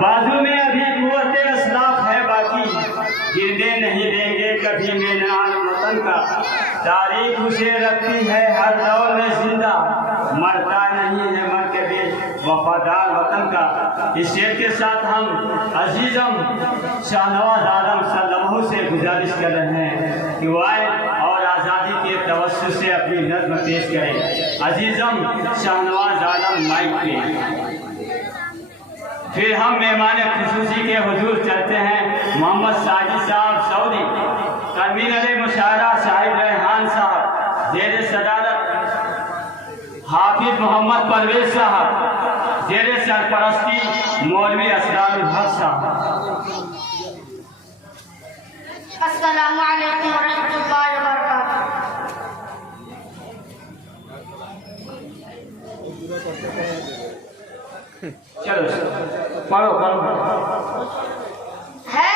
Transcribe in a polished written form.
बाजू में अभी कुव्वते अस्लाफ है बाकी, गिरने नहीं देंगे कभी मैदान वतन का। तारीख उसे रखती है हर दौर में जिंदा, मरता नहीं है मर के भी वफादार वतन का। इस शेर के साथ हम अजीजम शाहनवाज आलम सल्लल्लाहु से गुजारिश कर रहे हैं कि वो आए और आज़ादी के तवस्सुत से अपनी नज़्म पेश करें। अजीजम शाहनवाज आलम माइक पे। फिर हम मेहमान खुसूसी के हुजूर चलते हैं मोहम्मद साजिद साहब सऊदी, कन्वीनर मुशायरा शाहिद रेहान साहब, जेर सदारत हाफिज मोहम्मद परवेज साहब, जेर सरपरस्ती मौलवी असरारुल हक साहब। अस्सलामु अलैकुम वरहमतुल्लाहि वबरकातुहू। चलो पढ़ो पढ़ो। है